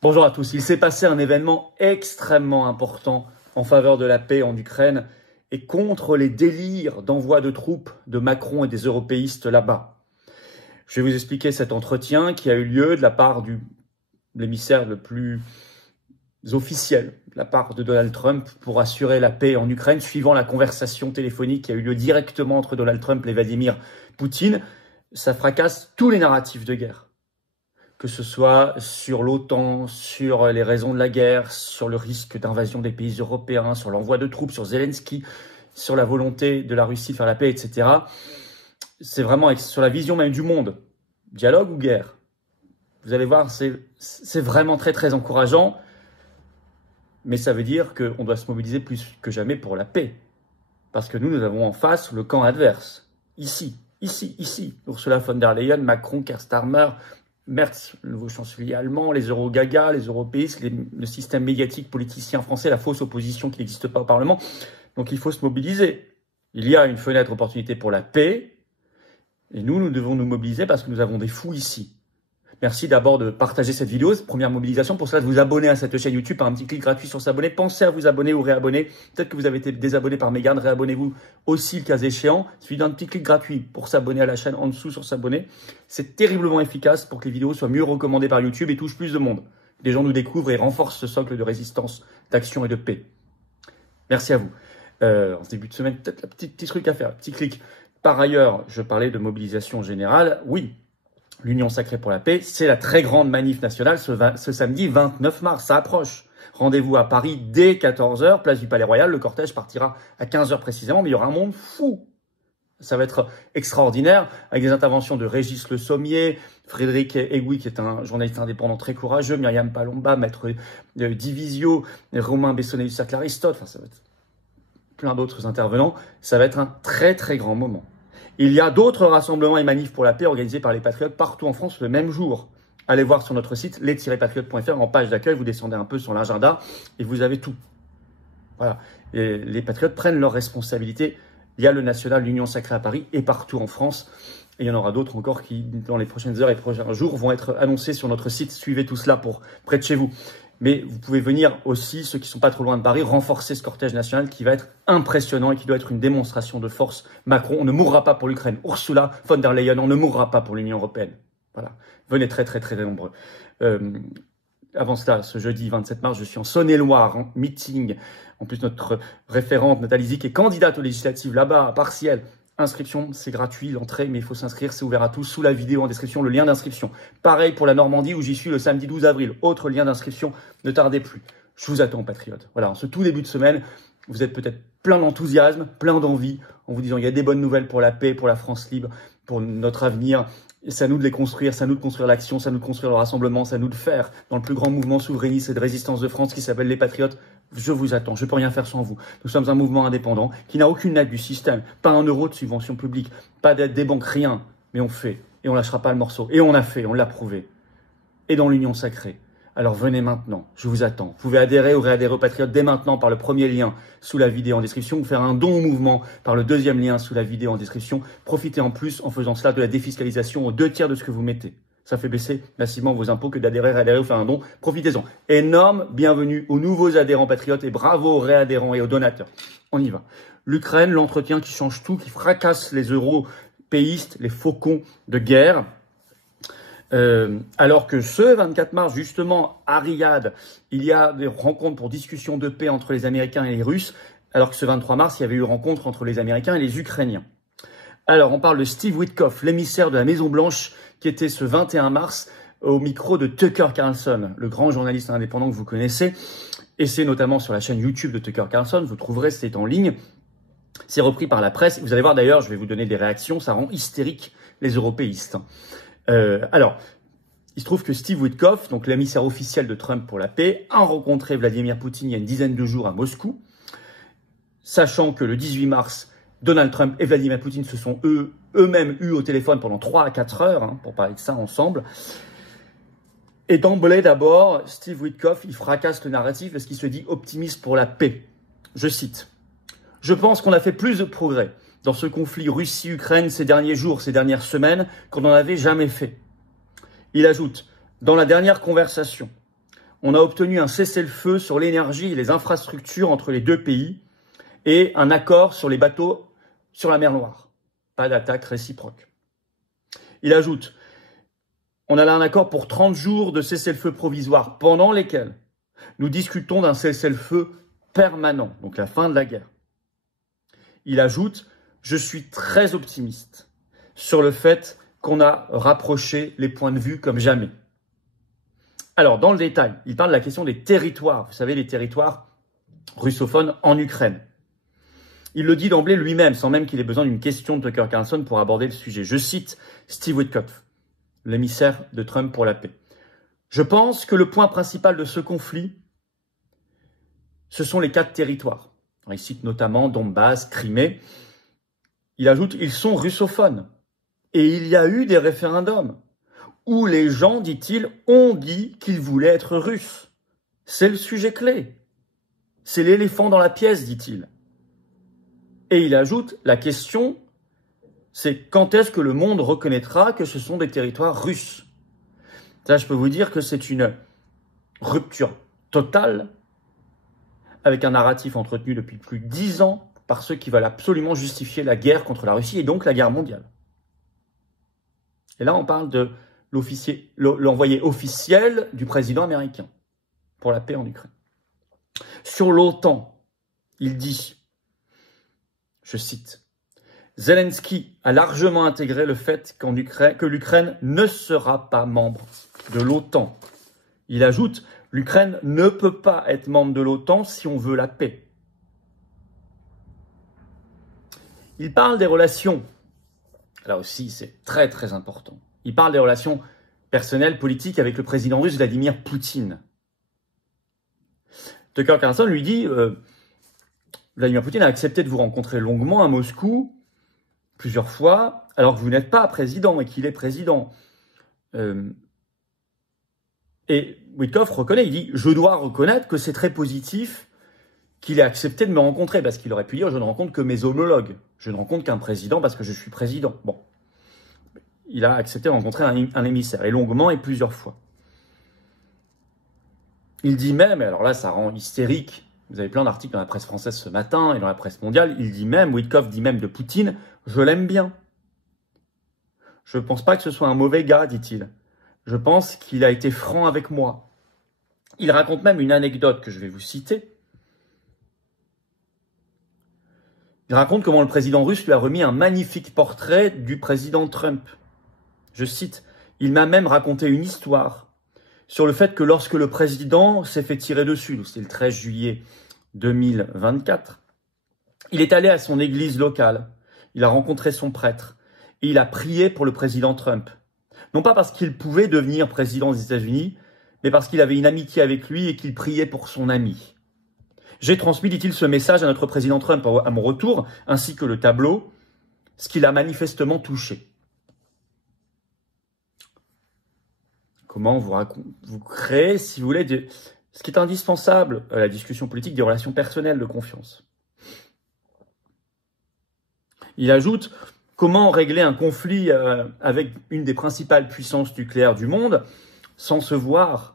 Bonjour à tous. Il s'est passé un événement extrêmement important en faveur de la paix en Ukraine et contre les délires d'envoi de troupes de Macron et des européistes là-bas. Je vais vous expliquer cet entretien qui a eu lieu de la part de l'émissaire le plus officiel, de la part de Donald Trump, pour assurer la paix en Ukraine, suivant la conversation téléphonique qui a eu lieu directement entre Donald Trump et Vladimir Poutine. Ça fracasse tous les narratifs de guerre. Que ce soit sur l'OTAN, sur les raisons de la guerre, sur le risque d'invasion des pays européens, sur l'envoi de troupes, sur Zelensky, sur la volonté de la Russie de faire la paix, etc. C'est vraiment sur la vision même du monde. Dialogue ou guerre? Vous allez voir, c'est vraiment très très encourageant. Mais ça veut dire qu'on doit se mobiliser plus que jamais pour la paix. Parce que nous avons en face le camp adverse. Ici. Ursula von der Leyen, Macron, Keir Starmer, Merz, le nouveau chancelier allemand, les eurogagas, les européistes, le système médiatique politicien français, la fausse opposition qui n'existe pas au Parlement. Donc il faut se mobiliser. Il y a une fenêtre d'opportunité pour la paix. Et nous devons nous mobiliser parce que nous avons des fous ici. Merci d'abord de partager cette vidéo, cette première mobilisation. Pour cela, de vous abonner à cette chaîne YouTube par un petit clic gratuit sur s'abonner. Pensez à vous abonner ou réabonner. Peut-être que vous avez été désabonné par mégarde. Réabonnez-vous aussi le cas échéant. Il suffit d'un petit clic gratuit pour s'abonner à la chaîne en dessous sur s'abonner. C'est terriblement efficace pour que les vidéos soient mieux recommandées par YouTube et touchent plus de monde. Les gens nous découvrent et renforcent ce socle de résistance, d'action et de paix. Merci à vous. En ce début de semaine, peut-être un petit truc à faire, petit clic. Par ailleurs, je parlais de mobilisation générale. Oui. L'Union sacrée pour la paix, c'est la très grande manif nationale ce samedi 29 mars. Ça approche. Rendez-vous à Paris dès 14h, place du Palais Royal. Le cortège partira à 15h précisément, mais il y aura un monde fou. Ça va être extraordinaire, avec des interventions de Régis Le Sommier, Frédéric Egui, qui est un journaliste indépendant très courageux, Myriam Palomba, maître Divisio, Romain Bessonnet du Cercle Aristote. Enfin, ça va être plein d'autres intervenants. Ça va être un très très grand moment. Il y a d'autres rassemblements et manifs pour la paix organisés par les Patriotes partout en France le même jour. Allez voir sur notre site les-patriotes.fr en page d'accueil, vous descendez un peu sur l'agenda et vous avez tout. Voilà. Et les Patriotes prennent leurs responsabilités. Il y a le National, l'Union sacrée à Paris et partout en France. Et il y en aura d'autres encore qui, dans les prochaines heures et prochains jours, vont être annoncés sur notre site. Suivez tout cela pour près de chez vous. Mais vous pouvez venir aussi, ceux qui ne sont pas trop loin de Paris, renforcer ce cortège national qui va être impressionnant et qui doit être une démonstration de force. Macron, on ne mourra pas pour l'Ukraine. Ursula von der Leyen, on ne mourra pas pour l'Union européenne. Voilà. Venez très très très nombreux. Avant cela, ce jeudi 27 mars, je suis en Saône-et-Loire, en meeting. En plus, notre référente, Nathalie Zic, est candidate aux législatives là-bas, à partiel. Inscription, c'est gratuit, l'entrée, mais il faut s'inscrire, c'est ouvert à tous. Sous la vidéo en description, le lien d'inscription. Pareil pour la Normandie où j'y suis le samedi 12 avril. Autre lien d'inscription, ne tardez plus. Je vous attends, patriotes. Voilà, en ce tout début de semaine, vous êtes peut-être plein d'enthousiasme, plein d'envie, en vous disant il y a des bonnes nouvelles pour la paix, pour la France libre, pour notre avenir. Et c'est à nous de les construire, c'est à nous de construire l'action, c'est à nous de construire le rassemblement, c'est à nous de faire dans le plus grand mouvement souverainiste et de résistance de France qui s'appelle les Patriotes. Je vous attends, je ne peux rien faire sans vous. Nous sommes un mouvement indépendant qui n'a aucune aide du système, pas un euro de subvention publique, pas d'aide des banques, rien. Mais on fait, et on lâchera pas le morceau. Et on a fait, on l'a prouvé. Et dans l'Union sacrée. Alors venez maintenant, je vous attends. Vous pouvez adhérer ou réadhérer aux Patriotes dès maintenant par le premier lien sous la vidéo en description ou faire un don au mouvement par le deuxième lien sous la vidéo en description. Profitez en plus en faisant cela de la défiscalisation aux 2 tiers de ce que vous mettez. Ça fait baisser massivement vos impôts que d'adhérer, réadhérer ou faire un don. Profitez-en. Énorme bienvenue aux nouveaux adhérents patriotes et bravo aux réadhérents et aux donateurs. On y va. L'Ukraine, l'entretien qui change tout, qui fracasse les européistes, les faucons de guerre. Alors que ce 24 mars, justement, à Riyad, il y a des rencontres pour discussion de paix entre les Américains et les Russes, alors que ce 23 mars, il y avait eu rencontre entre les Américains et les Ukrainiens. Alors, on parle de Steve Witkoff, l'émissaire de la Maison-Blanche, qui était ce 21 mars au micro de Tucker Carlson, le grand journaliste indépendant que vous connaissez. Et c'est notamment sur la chaîne YouTube de Tucker Carlson, vous trouverez, c'est en ligne. C'est repris par la presse. Vous allez voir d'ailleurs, je vais vous donner des réactions, ça rend hystérique les européistes. Alors, il se trouve que Steve Witkoff, donc l'émissaire officiel de Trump pour la paix, a rencontré Vladimir Poutine il y a une dizaine de jours à Moscou, sachant que le 18 mars, Donald Trump et Vladimir Poutine se sont eux-mêmes eus au téléphone pendant 3 à 4 heures pour parler de ça ensemble. Et d'emblée d'abord, Steve Witkoff, il fracasse le narratif parce qu'il se dit optimiste pour la paix. Je cite. « Je pense qu'on a fait plus de progrès dans ce conflit Russie-Ukraine ces derniers jours, ces dernières semaines, qu'on n'en avait jamais fait. » Il ajoute, dans la dernière conversation, on a obtenu un cessez-le-feu sur l'énergie et les infrastructures entre les deux pays et un accord sur les bateaux sur la mer Noire. Pas d'attaque réciproque. Il ajoute, on a là un accord pour 30 jours de cessez-le-feu provisoire pendant lesquels nous discutons d'un cessez-le-feu permanent, donc la fin de la guerre. Il ajoute, je suis très optimiste sur le fait qu'on a rapproché les points de vue comme jamais. Alors, dans le détail, il parle de la question des territoires. Vous savez, les territoires russophones en Ukraine. Il le dit d'emblée lui-même, sans même qu'il ait besoin d'une question de Tucker Carlson pour aborder le sujet. Je cite Steve Witkoff, l'émissaire de Trump pour la paix. Je pense que le point principal de ce conflit, ce sont les 4 territoires. Alors, il cite notamment Donbass, Crimée. Il ajoute, ils sont russophones. Et il y a eu des référendums où les gens, dit-il, ont dit qu'ils voulaient être russes. C'est le sujet clé. C'est l'éléphant dans la pièce, dit-il. Et il ajoute, la question, c'est quand est-ce que le monde reconnaîtra que ce sont des territoires russes? Ça, je peux vous dire que c'est une rupture totale avec un narratif entretenu depuis plus de 10 ans par ceux qui veulent absolument justifier la guerre contre la Russie et donc la guerre mondiale. Et là, on parle de l'envoyé officiel du président américain pour la paix en Ukraine. Sur l'OTAN, il dit, je cite, Zelensky a largement intégré le fait que l'Ukraine ne sera pas membre de l'OTAN. Il ajoute, l'Ukraine ne peut pas être membre de l'OTAN si on veut la paix. Il parle des relations. Là aussi, c'est très très important. Il parle des relations personnelles, politiques avec le président russe Vladimir Poutine. Tucker Carlson lui dit Vladimir Poutine a accepté de vous rencontrer longuement à Moscou, plusieurs fois, alors que vous n'êtes pas président et qu'il est président. Et Witkoff reconnaît, il dit « Je dois reconnaître que c'est très positif qu'il ait accepté de me rencontrer, parce qu'il aurait pu dire « Je ne rencontre que mes homologues. Je ne rencontre qu'un président parce que je suis président. » Bon. Il a accepté de rencontrer un émissaire, et longuement et plusieurs fois. Il dit même, et alors là ça rend hystérique, vous avez plein d'articles dans la presse française ce matin et dans la presse mondiale, il dit même, Witkoff dit même de Poutine, je l'aime bien. Je ne pense pas que ce soit un mauvais gars, dit-il. Je pense qu'il a été franc avec moi. Il raconte même une anecdote que je vais vous citer. Il raconte comment le président russe lui a remis un magnifique portrait du président Trump. Je cite, « Il m'a même raconté une histoire sur le fait que lorsque le président s'est fait tirer dessus, c'était le 13 juillet 2024, il est allé à son église locale, il a rencontré son prêtre et il a prié pour le président Trump. Non pas parce qu'il pouvait devenir président des États-Unis, mais parce qu'il avait une amitié avec lui et qu'il priait pour son ami. J'ai transmis, dit-il, ce message à notre président Trump à mon retour, ainsi que le tableau, ce qui l'a manifestement touché. » Comment vous créez, si vous voulez, ce qui est indispensable à la discussion politique, des relations personnelles de confiance. Il ajoute, comment régler un conflit avec une des principales puissances nucléaires du monde sans se voir.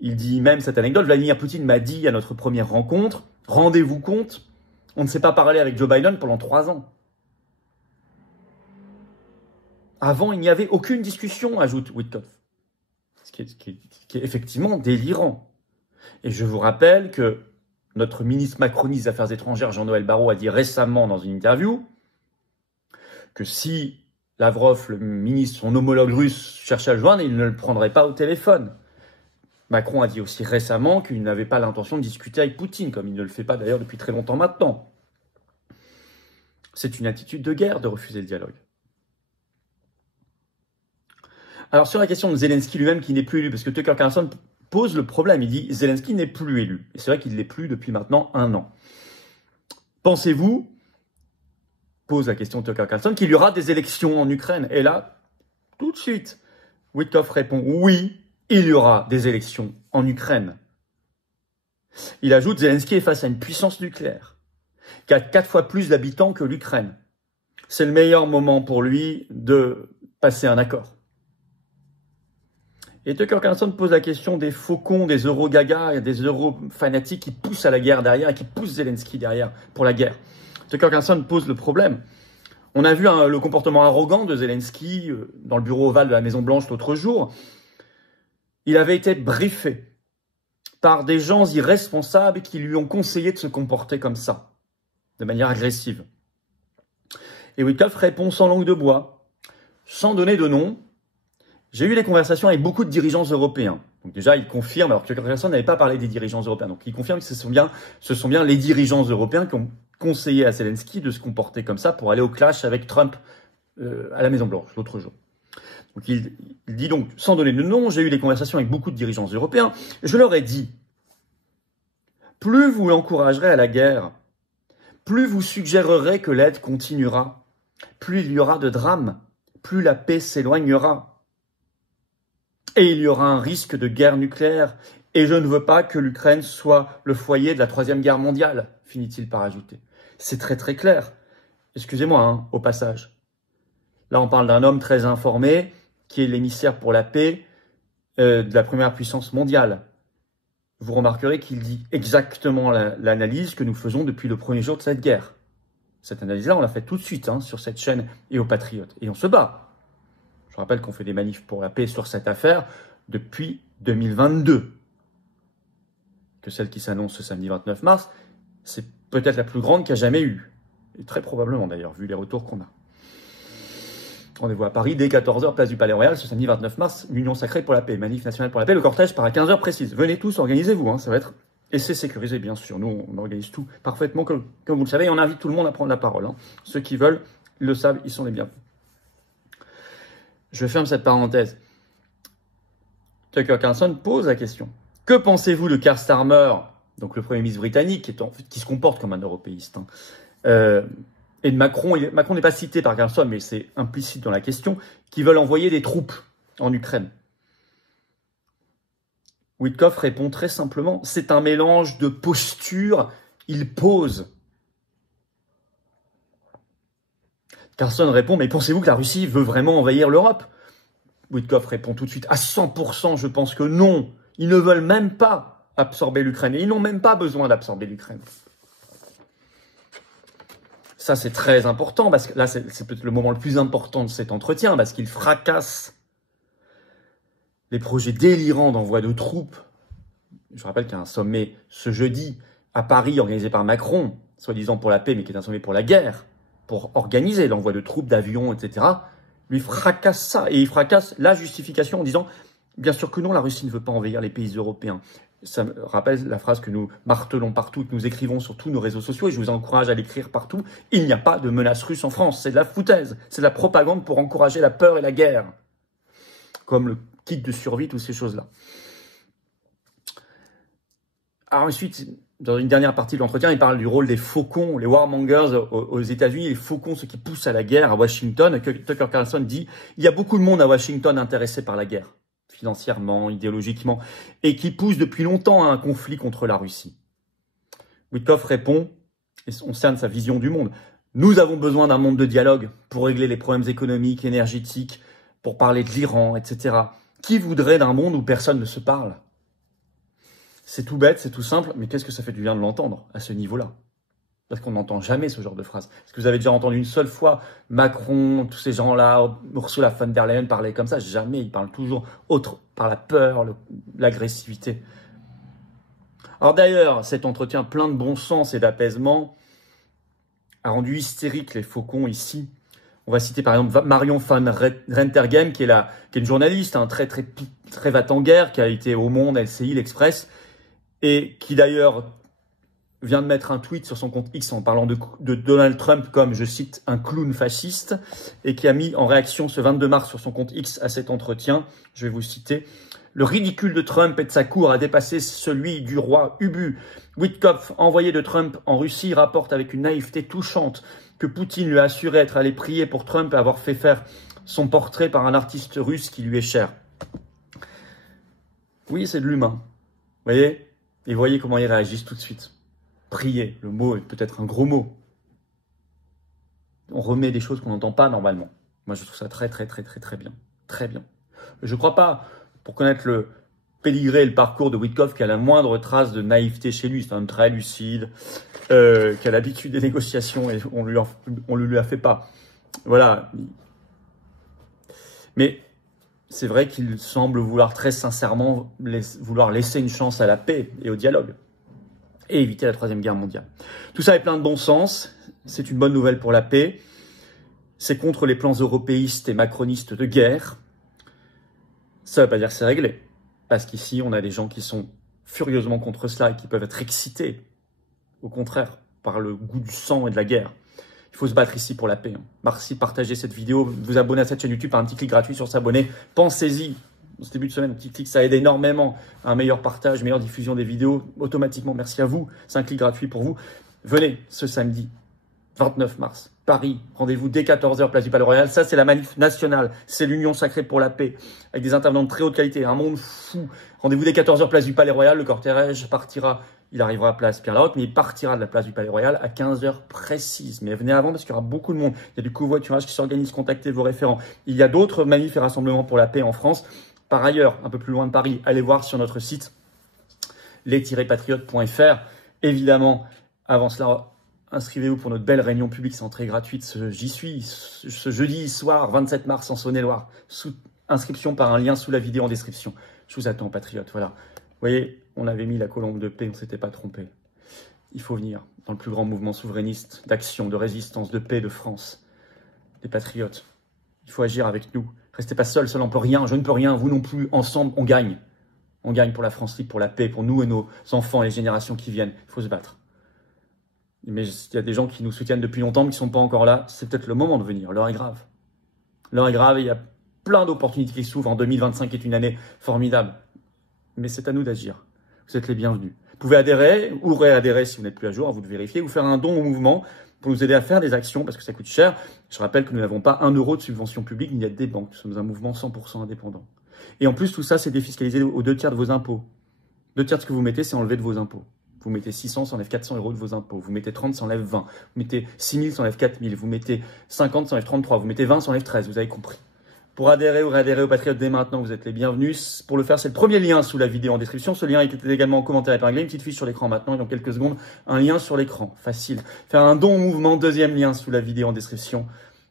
Il dit même cette anecdote, Vladimir Poutine m'a dit à notre première rencontre, rendez-vous compte, on ne s'est pas parlé avec Joe Biden pendant 3 ans. Avant, il n'y avait aucune discussion, ajoute Witkoff. Ce qui est effectivement délirant. Et je vous rappelle que notre ministre macroniste des Affaires étrangères, Jean-Noël Barrot, a dit récemment dans une interview que si Lavrov, le ministre, son homologue russe, cherchait à le joindre, il ne le prendrait pas au téléphone. Macron a dit aussi récemment qu'il n'avait pas l'intention de discuter avec Poutine, comme il ne le fait pas d'ailleurs depuis très longtemps maintenant. C'est une attitude de guerre de refuser le dialogue. Alors sur la question de Zelensky lui-même qui n'est plus élu, parce que Tucker Carlson pose le problème, il dit Zelensky n'est plus élu. Et c'est vrai qu'il ne l'est plus depuis maintenant 1 an. Pensez-vous, pose la question de Tucker Carlson, qu'il y aura des élections en Ukraine? Et là, tout de suite, Witkoff répond oui, il y aura des élections en Ukraine. Il ajoute Zelensky est face à une puissance nucléaire qui a 4 fois plus d'habitants que l'Ukraine. C'est le meilleur moment pour lui de passer un accord. Et Tucker Carlson pose la question des faucons, des euro-gagas et des euro-fanatiques qui poussent à la guerre derrière et qui poussent Zelensky derrière pour la guerre. Tucker Carlson pose le problème. On a vu le comportement arrogant de Zelensky dans le bureau ovale de la Maison-Blanche l'autre jour. Il avait été briefé par des gens irresponsables qui lui ont conseillé de se comporter comme ça, de manière agressive. Et Witkoff répond sans langue de bois, sans donner de nom. J'ai eu des conversations avec beaucoup de dirigeants européens. Donc déjà, il confirme, alors que Tucker Carlson n'avait pas parlé des dirigeants européens. Donc il confirme que ce sont bien les dirigeants européens qui ont conseillé à Zelensky de se comporter comme ça pour aller au clash avec Trump à la Maison-Blanche l'autre jour. Donc il dit donc, sans donner de nom, j'ai eu des conversations avec beaucoup de dirigeants européens. Je leur ai dit, plus vous l'encouragerez à la guerre, plus vous suggérerez que l'aide continuera, plus il y aura de drames, plus la paix s'éloignera. Et il y aura un risque de guerre nucléaire. Et je ne veux pas que l'Ukraine soit le foyer de la Troisième Guerre mondiale, finit-il par ajouter. C'est très très clair. Excusez-moi, au passage. Là, on parle d'un homme très informé, qui est l'émissaire pour la paix de la première puissance mondiale. Vous remarquerez qu'il dit exactement l'analyse que nous faisons depuis le premier jour de cette guerre. Cette analyse-là, on l'a fait tout de suite sur cette chaîne et aux Patriotes. Et on se bat. Je rappelle qu'on fait des manifs pour la paix sur cette affaire depuis 2022. Que celle qui s'annonce ce samedi 29 mars, c'est peut-être la plus grande qu'il y a jamais eu. Et très probablement d'ailleurs, vu les retours qu'on a. Rendez-vous à Paris dès 14h, place du Palais Royal, ce samedi 29 mars, l'Union sacrée pour la paix, manif nationale pour la paix. Le cortège part à 15h précise. Venez tous, organisez-vous, ça va être... Et c'est sécurisé, bien sûr. Nous, on organise tout parfaitement, comme vous le savez, et on invite tout le monde à prendre la parole. Ceux qui veulent le savent, ils sont les bienvenus. Je ferme cette parenthèse. Tucker Carlson pose la question. Que pensez-vous de Keir Starmer, donc le Premier ministre britannique, qui se comporte comme un européiste, et de Macron? Macron n'est pas cité par Carlson, mais c'est implicite dans la question, qui veulent envoyer des troupes en Ukraine. Witkoff répond très simplement, c'est un mélange de postures, il pose. Carlson répond, mais pensez-vous que la Russie veut vraiment envahir l'Europe? Witkoff répond tout de suite, à 100%, je pense que non. Ils ne veulent même pas absorber l'Ukraine. Et ils n'ont même pas besoin d'absorber l'Ukraine. Ça, c'est très important, parce que là, c'est peut-être le moment le plus important de cet entretien, parce qu'il fracasse les projets délirants d'envoi de troupes. Je rappelle qu'il y a un sommet ce jeudi à Paris, organisé par Macron, soi-disant pour la paix, mais qui est un sommet pour la guerre, pour organiser l'envoi de troupes, d'avions, etc. Lui fracasse ça, et il fracasse la justification en disant, bien sûr que non, la Russie ne veut pas envahir les pays européens. Ça me rappelle la phrase que nous martelons partout, que nous écrivons sur tous nos réseaux sociaux, et je vous encourage à l'écrire partout. Il n'y a pas de menace russe en France, c'est de la foutaise, c'est de la propagande pour encourager la peur et la guerre. Comme le kit de survie, toutes ces choses-là. Alors ensuite, dans une dernière partie de l'entretien, il parle du rôle des faucons, les warmongers aux États-Unis, les faucons, ceux qui poussent à la guerre à Washington. Tucker Carlson dit, il y a beaucoup de monde à Washington intéressé par la guerre, financièrement, idéologiquement, et qui pousse depuis longtemps à un conflit contre la Russie. Witkoff répond, et on cerne sa vision du monde, nous avons besoin d'un monde de dialogue pour régler les problèmes économiques, énergétiques, pour parler de l'Iran, etc. Qui voudrait d'un monde où personne ne se parle? C'est tout bête, c'est tout simple, mais qu'est-ce que ça fait du bien de l'entendre à ce niveau-là? Parce qu'on n'entend jamais ce genre de phrase. Est-ce que vous avez déjà entendu une seule fois Macron, tous ces gens-là, Ursula von der Leyen parler comme ça? Jamais, ils parlent toujours autre, par la peur, l'agressivité. Alors d'ailleurs, cet entretien plein de bon sens et d'apaisement a rendu hystérique les faucons ici. On va citer par exemple Marion van Rentergem, qui est une journaliste, très va-t-en-guerre, qui a été au Monde, LCI, l'Express, et qui d'ailleurs vient de mettre un tweet sur son compte X en parlant de Donald Trump comme, je cite, un clown fasciste, et qui a mis en réaction ce 22 mars sur son compte X à cet entretien, je vais vous citer, « Le ridicule de Trump et de sa cour a dépassé celui du roi Ubu. Witkoff, envoyé de Trump en Russie, rapporte avec une naïveté touchante que Poutine lui a assuré être allé prier pour Trump et avoir fait faire son portrait par un artiste russe qui lui est cher. » Oui, c'est de l'humain. Vous voyez? Et voyez comment ils réagissent tout de suite. Prier, le mot est peut-être un gros mot. On remet des choses qu'on n'entend pas normalement. Moi, je trouve ça très bien. Très bien. Je ne crois pas pour connaître le pédigré et le parcours de Witkoff, qui a la moindre trace de naïveté chez lui. C'est un homme très lucide, qui a l'habitude des négociations et on lui a fait pas. Voilà. Mais c'est vrai qu'il semble vouloir très sincèrement vouloir laisser une chance à la paix et au dialogue et éviter la Troisième Guerre mondiale. Tout ça est plein de bon sens. C'est une bonne nouvelle pour la paix. C'est contre les plans européistes et macronistes de guerre. Ça ne veut pas dire que c'est réglé. Parce qu'ici, on a des gens qui sont furieusement contre cela et qui peuvent être excités, au contraire, par le goût du sang et de la guerre. Il faut se battre ici pour la paix. Merci, partagez cette vidéo, vous abonnez à cette chaîne YouTube par un petit clic gratuit sur s'abonner. Pensez-y, ce début de semaine, un petit clic, ça aide énormément à un meilleur partage, une meilleure diffusion des vidéos automatiquement. Merci à vous, c'est un clic gratuit pour vous. Venez ce samedi 29 mars. Paris, rendez-vous dès 14h, place du Palais-Royal. Ça, c'est la manif nationale. C'est l'Union sacrée pour la paix, avec des intervenants de très haute qualité, un monde fou. Rendez-vous dès 14h, place du Palais-Royal. Le cortège partira, il arrivera à place Pierre-Laroque, mais il partira de la place du Palais-Royal à 15h précise. Mais venez avant parce qu'il y aura beaucoup de monde. Il y a du covoiturage qui s'organise, contactez vos référents. Il y a d'autres manifs et rassemblements pour la paix en France. Par ailleurs, un peu plus loin de Paris, allez voir sur notre site les-patriotes.fr. Évidemment, avant cela, inscrivez-vous pour notre belle réunion publique, c'est entrée gratuite. J'y suis ce jeudi soir, 27 mars en Saône-et-Loire. Inscription par un lien sous la vidéo en description. Je vous attends, patriotes. Voilà. Vous voyez, on avait mis la colombe de paix, on ne s'était pas trompé. Il faut venir dans le plus grand mouvement souverainiste d'action, de résistance, de paix de France. Les patriotes, il faut agir avec nous. Restez pas seuls, seul on peut rien, je ne peux rien, vous non plus. Ensemble, on gagne. On gagne pour la France libre, pour la paix, pour nous et nos enfants et les générations qui viennent. Il faut se battre. Mais il y a des gens qui nous soutiennent depuis longtemps, mais qui ne sont pas encore là. C'est peut-être le moment de venir. L'heure est grave. L'heure est grave et il y a plein d'opportunités qui s'ouvrent. En 2025 est une année formidable. Mais c'est à nous d'agir. Vous êtes les bienvenus. Vous pouvez adhérer ou réadhérer si vous n'êtes plus à jour, à vous de vérifier, ou faire un don au mouvement pour nous aider à faire des actions parce que ça coûte cher. Je rappelle que nous n'avons pas 1 euro de subvention publique ni d'aide des banques. Nous sommes un mouvement 100% indépendant. Et en plus, tout ça, c'est défiscalisé aux 2 tiers de vos impôts. 2 tiers de ce que vous mettez, c'est enlevé de vos impôts. Vous mettez 600, ça enlève 400 euros de vos impôts. Vous mettez 30, ça enlève 20. Vous mettez 6000, ça enlève 4000. Vous mettez 50, ça enlève 33. Vous mettez 20, ça enlève 13. Vous avez compris. Pour adhérer ou réadhérer aux Patriotes dès maintenant, vous êtes les bienvenus. Pour le faire, c'est le premier lien sous la vidéo en description. Ce lien est également en commentaire épinglé. Une petite fiche sur l'écran maintenant et dans quelques secondes, un lien sur l'écran. Facile. Faire un don au mouvement, 2e lien sous la vidéo en description.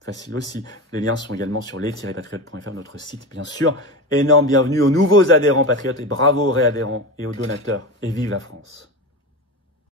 Facile aussi. Les liens sont également sur les-patriotes.fr, notre site, bien sûr. Énorme bienvenue aux nouveaux adhérents patriotes et bravo aux réadhérents et aux donateurs. Et vive la France!